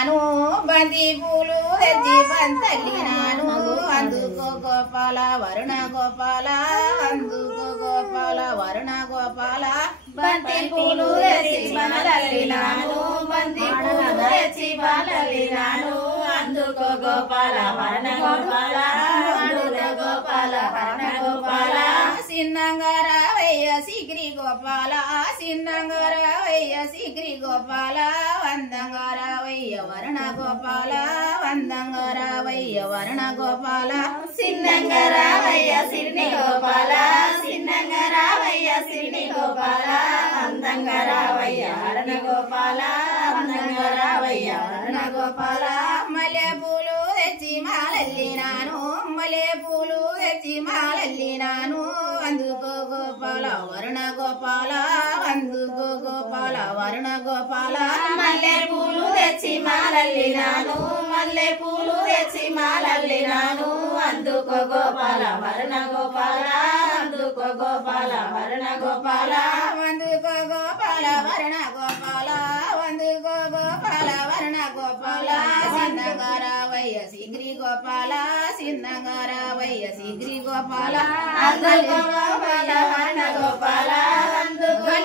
బంతి పూలు తెచ్చి బంతల్లినాను అందుకో గోపాల వరుణ గోపాల అందుకో గోపాల వరుణ గోపాల బంతి పూలు తెచ్చి బాలల్లినాను బంతి పూలు తెచ్చి బాలల్లినాను అందుకో గోపాల వరుణ గోపాల అందుకో గోపాల వరుణ గోపాల సిన్నంగారావయ్య సిగ్రి గోపాల సిన్నంగారావయ్య సిగ్రి గోపాల వందంగారావయ్య వరుణ గోపాల వందంగారావయ్య వరుణ గోపాల సిన్నంగారావయ్య సిరిని గోపాల సిన్నంగారావయ్య సిరిని గోపాల వందంగారావయ్య వరుణ గోపాల వందంగారావయ్య వరుణ గోపాల మల్లె పూలు తెచ్చి మాలల్లినాను మల్లె పూలు తెచ్చి మాలల్లినాను అందుకో గోపాల వరుణ గోపాల అందుకో గోపాల వరుణ గోపాల మల్లె పూలు తెచ్చి మాలల్లినాను మల్లె పూలు తెచ్చి మాలల్లినాను అందుకో గోపాల వరుణ గోపాల అందుకో గోపాల వరుణ గోపాల అందుకో గోపాల వరుణ గోపాల అందుకో గోపాల వరుణ గోపాల సిన్నంగారావయ్య సిగ్రి గోపాల సిన్నంగారావయ్య సిగ్రి గోపాల అందుకో గోపాల వరుణ గోపాల అందుకో